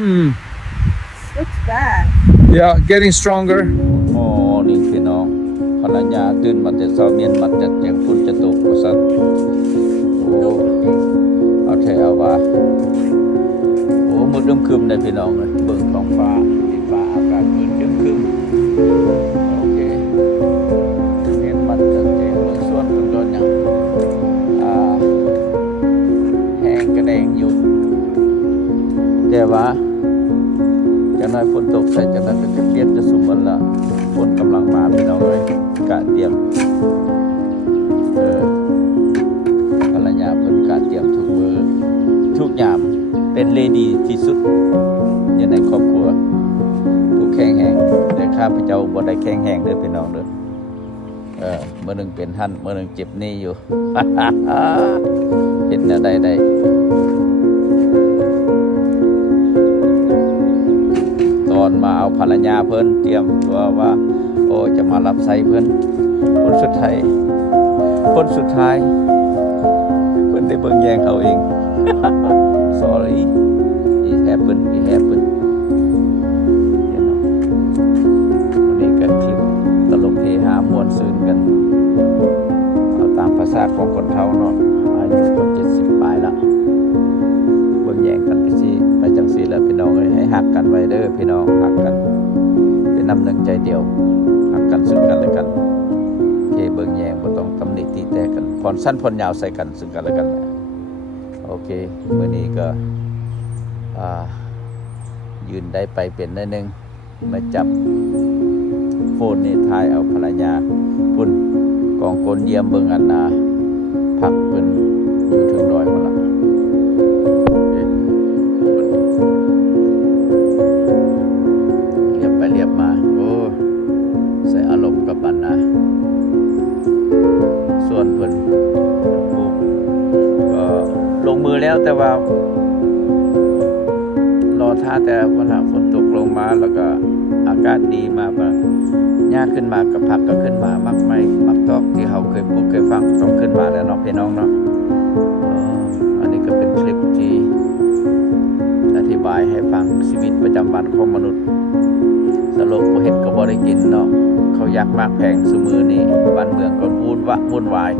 Looks bad. Yeah, getting stronger. โอ้นี่พี่น้องภรรยาตื่นมาแต่เช้าเมียนมาแต่เสียงฝนจะตกว่าซั่นโอ้เอาแท้เอาว่าโอ้มืดอึมครึมได้พี่น้องเลยเบิ่งท้องฟ้าดินฟ้าอากาศมืดอึมครึมโอเคเมียนมาแต่เสียงเบิ่งสวนเบิ่งดอนหยังแห้งกระแดงอยู่แต่ว่าจะน้อยฝนตกใส่จะนั้นก็จะเปลี่ยนจะสุ่มมันละฝนกำลังมาพี่น้องเลยกะเตรียมภรรยาเพิ่นกะเตรียมทุกมือทุกยามเป็นเลดีที่สุดอยู่ในครอบครัวผู้แข็งแรงแต่ข้าพเจ้าบ่ได้แข็งแรงเด้อพี่น้องเด้อเมื่อหนึ่งเป็นหั่นเมื่อหนึ่งเจ็บนี่อยู่ เฮ็ดแนวใดได้ตอนมาเอาภรรยาเพิ่นเตรียมตัวว่าโอ้จะมารับใช้เพิ่นคนสุดท้ายเพิ่นได้เบิ่งแยงเขาเอง sorry it happen วันนี้กันคลิปตลกเฮฮามวนซื่นกันเอาตามภาษาของคนเฒ่าเนาะอายุก็70ปลายแล้วเบิ่งแยงกันไปจังซี่แล้วพี่น้องเอ้ยให้ฮักกันไว้เด้อพี่น้องฮักกันเป็นน้ำหนึ่งใจเดียวฮักกันซึ่งกันและกันเบิ่งแยงบ่ต้องตำหนิติแต่กันผ่อนสั้นผ่อนยาวใส่กันซึ่งกันและกันโอเคมื้อนี้ก็ยืนได้ไปเป็นนิดนึงมาจับโฟนนี่ถ่ายเอาภรรยาพุ่นกองคนเยี่ยมเบิ่งอันนาพักเพิ่นอยู่ถึงดอยพุ่นล่ะเรียบไปเรียบมาโอ้ใส่อารมณ์กับมันนะส่วนเพิ่นก็ลงมือแล้วแต่ว่ารอท่าแต่พอฝนตกลงมาแล้วก็อากาศดีมาปะหญ้าขึ้นมากับผักก็ขึ้นมามักไม่มักตอกที่เขาเคยพูดเคยฟังต้องขึ้นมาแล้วเนาะพี่น้องเนาะอันนี้ก็เป็นคลิปที่อธิบายให้ฟังชีวิตประจำวันของมนุษย์สโลกบ่เฮ็ดก็บ่ได้กินเนาะเขาอยากมากแพงซุมื้อนี้บ้านเมืองก็วุ่นวาย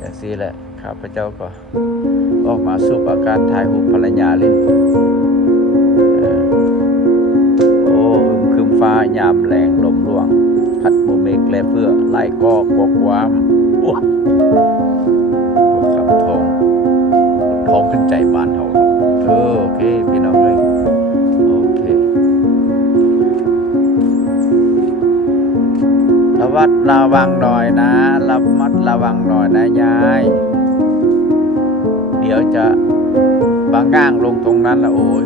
จังซี่แหละข้าพเจ้าก็ออกมาสูบอากาศถ่ายรูปภรรยาเล่นคืมฟ้ายามแรงลมร่วงพัดโมเมกแลเพื่อไล่กอกความขับทองขึ้นใจบ้านเขาโอเคพี่น้องเลยโอเคระวังหน่อยนะระมัดระวังหน่อยนะยายเดี๋ยวจะบางง่างลงตรงนั้นแล้วโอ้ย